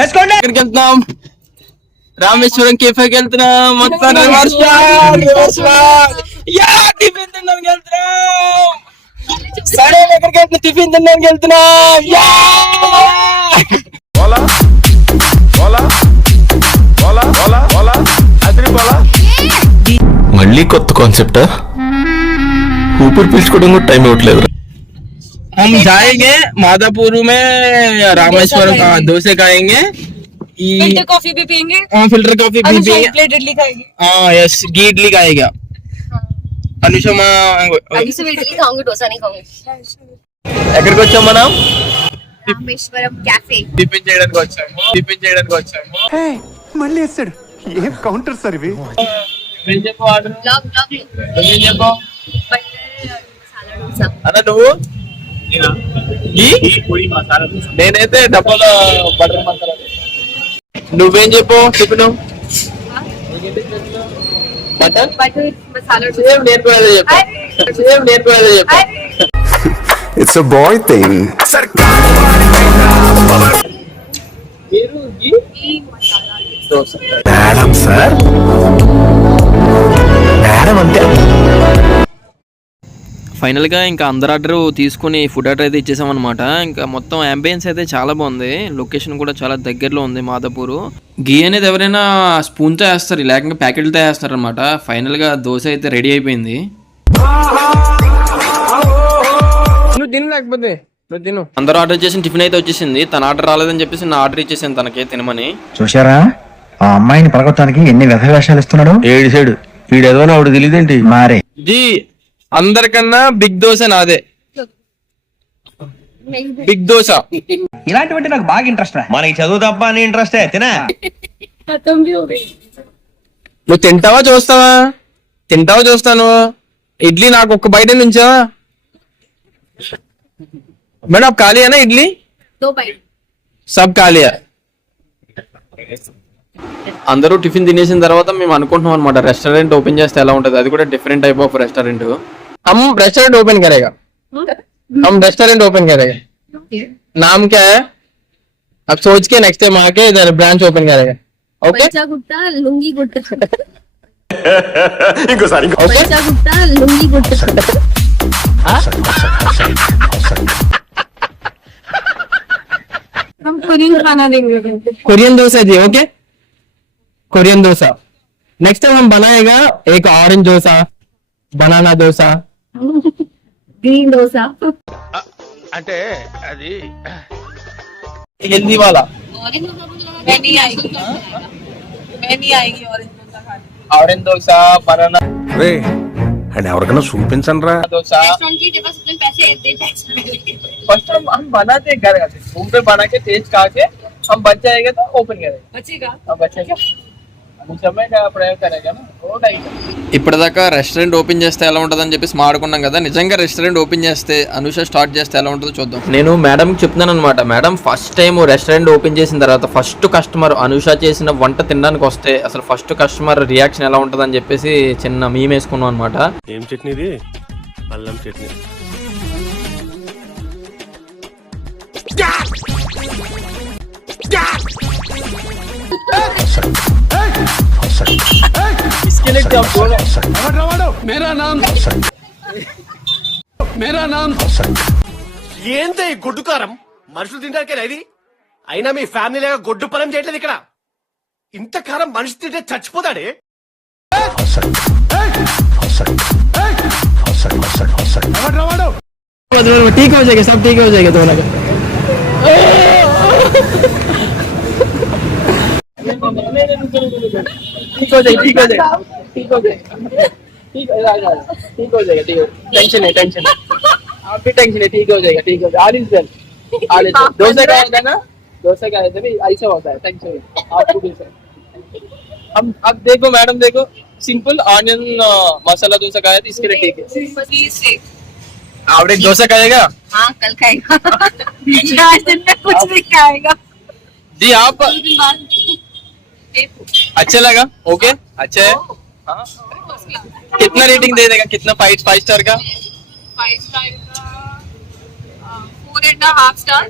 ఎక్కడికి వెళ్తున్నాం? రామేశ్వరం కేఫేకి వెళ్తున్నాం. మొత్తం టిఫిన్ తినడానికి వెళ్తున్నాం. సరే ఎక్కడికి వెళ్తున్నా? టిఫిన్ తినడానికి వెళ్తున్నాం. మళ్ళీ కొత్త కాన్సెప్టా? ऊपर पील्చుకోవడం కూడా టైం ఇవ్వట్లేదు. हम जाएंगे माधापुर में रामेश्वरम का डोसे खाएंगे. फिल्टर कॉफी भी पियेंगे. हाँ फिल्टर कॉफी भी पियेंगे. प्लेट इडली खाएगी. हाँ यस घी इडली खाएगा. अनुषा अभी से इडली खाऊंगी डोसा नहीं खाऊंगी. ఎక్కడికి వచ్చాం మనం? రామేశ్వరం कैफे. టిఫిన్ చేయడానికి వచ్చాము. మళ్ళీ వేస్తాడు. ఏం కౌంటర్ సార్ ఇవి? చెప్పు ఆర్డర్. బ్లాగ్ చెప్పు మసాలా డోసా. అన్న నువ్వు? నేనైతే డబ్బాలో బటర్ మసాలా. నువ్వేం చెప్పు టిఫిన్? బటర్ మసాలా సేమ్ నేను కూడా చెప్పు. It's a bye thing. మీరు దోస. మేడం సార్ మేడం అంటే ఫైనల్గా ఇంకా అందరు ఆర్డర్ తీసుకుని ఫుడ్ ఆర్డర్ అయితే ఇచ్చేసామన్నమాట. ఇంకా మొత్తం అంబియన్స్ అయితే చాలా బాగుంది. లొకేషన్ కూడా చాలా దగ్గరలో ఉంది మాదాపూర్. గీ అనేది ఎవరైనా స్పూన్తో వేస్తారు, లేకపోతే ప్యాకెట్లతో వేస్తారు అనమాట. ఫైనల్గా దోశ అయితే రెడీ అయిపోయింది. నువ్వు తిను లేకపోతే నువ్వు తిను. అందరూ ఆర్డర్ చేసిన టిఫిన్ అయితే వచ్చేసింది. తన ఆర్డర్ రాలేదని చెప్పేసి నా ఆర్డర్ ఇచ్చేసాను తనకి తినమని. చూశారా ఆ అమ్మాయిని పడగొట్టడానికి ఎన్ని వ్యధ వేషాలు ఇస్తున్నాడు. ఏడు సైడు వీడేదో ఆవిడ తెలియదేంటి మారే జీ అందరికన్నా బిగ్ దోశ నాదే. బిగ్ దోశ. ఇలాంటివంటే నాకు బాగా ఇంట్రెస్ట్ రా. మనకి చదువు తప్ప అని ఇంట్రెస్టే తినా. నువ్వు తింటావా చూస్తాను. ఇడ్లీ నాకు ఒక్క బయట నుంచా మేడం? आप ఖాళీ है ఇడ్లీ? दो बाइट. సబ్ ఖాళీ. అందరూ టిఫిన్ తినేసిన తర్వాత మేము అనుకుంటున్నాం అనమాట రెస్టారెంట్ ఓపెన్ చేస్తే ఎలా ఉంటుంది. అది కూడా డిఫరెంట్ టైప్ ఆఫ్ రెస్టారెంట్. हम रेस्टोरेंट ओपन करेगा. नाम क्या है? अब सोच के नेक्स्ट टाइम आके इधर ब्रांच ओपन करेगा. ओके पैसा गुट्टा लुंगी गुट्टा. ఇంకోసారి पैसा गुट्टा लुंगी गुट्टा. हम कोरियन खाना देंगे. कोरियन डोसा जी. Okay Korean dosa. Next time हम बनाएगा एक orange dosa, banana dosa, green dosa. అంటే అది हेल्दी वाला. मैं नहीं आएगी ऑरेंज डोसा खाने. Orange dosa, banana ray and ఎవరికైనా చూపించండి రా. डोसा. रेस्टोरेंट की जब उतने पैसे दे फर्स्ट टाइम हम बनाते हैं घर से, रूम पे बना के टेस्ट खा के हम बच जाएगा तो ओपन करेगा. बचेगा. अब बचेगा समय का प्रयोग करेगा ना वो नहीं. ఇప్పటిదాకా రెస్టారెంట్ ఓపెన్ చేస్తే ఎలా ఉంటుందని చెప్పేసి మాట్లాడుకున్నాం కదా. నిజంగా రెస్టారెంట్ ఓపెన్ చేస్తే అనుష స్టార్ట్ చేస్తే ఎలా ఉంటుందో చూద్దాం. నేను మేడంకి చెప్తున్నాను అనమాట. Madam first time restaurant open చేసిన తర్వాత ఫస్ట్ కస్టమర్ అనుష చేసిన వంట తినడానికి వస్తే అసలు ఫస్ట్ కస్టమర్ రియాక్షన్ ఎలా ఉంటుందని చెప్పేసి చిన్న మీమ్ వేసుకున్నాం అనమాట. ఏం చట్నీ ఇది? అల్లం చట్నీ. इसके लिए क्या बोलो? మేరా నామ్ ఏంటి గొడ్డు కారం మనుషులు తింటారు ఇది? అయినా మీ ఫ్యామిలీ లాగా గొడ్డు పరం చేయట్లేదు ఇక్కడ. ఇంత కారం మనిషి తింటే చచ్చిపోతాడే. ठीक हो जाएगा, सब ठीक हो जाएगा. तो लगा ठीक हो जाएगा. टेंशन है आप भी टेंशन है. ठीक हो जाएगा. डोसा का है ना, डोसा का है भी ऐसा होता है. टेंशन है आपको भी. हम अब देखो मैडम, देखो सिंपल ऑनियन मसाला डोसा का है तो इसके लिए ठीक है. आप एक डोसा खाएगा? हाँ कल खाएगा. आज दिन में कुछ नहीं खाएगा जी. आप अच्छा लगा? ओके अच्छा है. हाँ कितना रेटिंग दे देगा? कितना 5 स्टार का? 5 स्टार का 4.5 स्टार.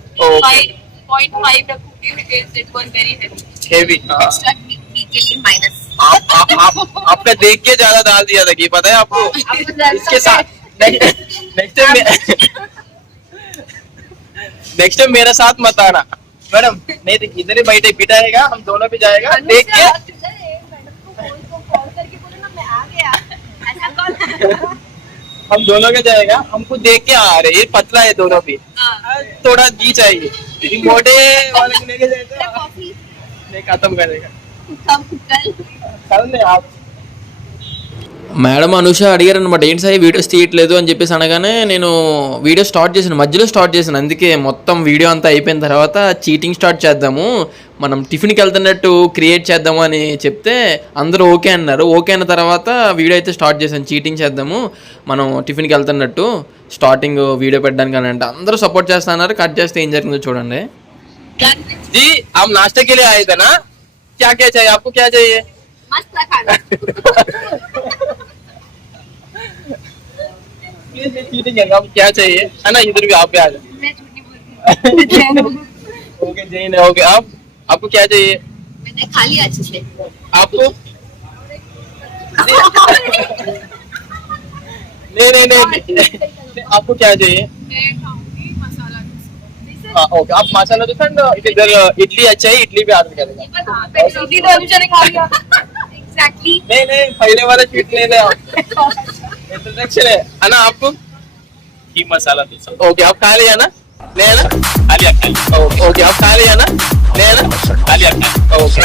5.5 रखूंगी. It was very heavy. Heavy Extra घी के लिए minus. आपका देख के ज्यादा डाल दिया था घी, पता है आपको? इसके साथ नेक्स्ट टाइम मेरे साथ मत आना मैडम, नहीं तो इधर ही बैठे पिटाएगा, हम दोनों भी जाएगा देख के। हम दोनों के जाएगा, हमको देख के आ रहे, ये पतला है दोनों भी, थोड़ा घी चाहिए, मोटे वाले को लेके जाएगा नहीं खत्म करेगा कल नहीं आप। మేడం అనుష అడిగారు అనమాట, ఏంటి సార్ వీడియోస్ తీయట్లేదు అని చెప్పేసి అనగానే నేను వీడియో స్టార్ట్ చేశాను, మధ్యలో స్టార్ట్ చేశాను. అందుకే మొత్తం వీడియో అంతా అయిపోయిన తర్వాత చీటింగ్ స్టార్ట్ చేద్దాము, మనం టిఫిన్కి వెళ్తున్నట్టు క్రియేట్ చేద్దాము అని చెప్తే అందరూ ఓకే అన్నారు. ఓకే అన్న తర్వాత వీడియో అయితే స్టార్ట్ చేశాను, చీటింగ్ చేద్దాము మనం టిఫిన్కి వెళ్తున్నట్టు స్టార్టింగ్ వీడియో పెట్టడానికి అని అంటే అందరూ సపోర్ట్ చేస్తున్నారు. కట్ చేస్తే ఏం జరిగిందో చూడండి. जी हम नाश्ते के लिए आए थे ना, क्या क्या चाहिए आपको, क्या चाहिए? मस्त था खाना. चीटिंग है, अब क्या चाहिए है ना, इधर भी आप भी आ जाओ। मैं झूठ नहीं बोलती. ओके जैन है, ओके आप आपको क्या चाहिए? मैंने खा लिया अच्छे से. आपको नहीं नहीं नहीं, आपको क्या चाहिए? मैं खाऊंगी मसाला डोसा. हाँ ओके, आप मसाला डोसा इधर इडली अच्छा है, इडली भी ऑर्डर करेगा। इडली तो अनुजा ने खा लिया. एग्जैक्टली. नहीं नहीं, पहले वाला स्वीट ले ले, इंट्रोडक्शन है ना आपको। घी मसाला डोसा ओके आप खा लिया ना, ले ना, खा लिया ओके आप खा लिया ना, ले ना, खा लिया ओके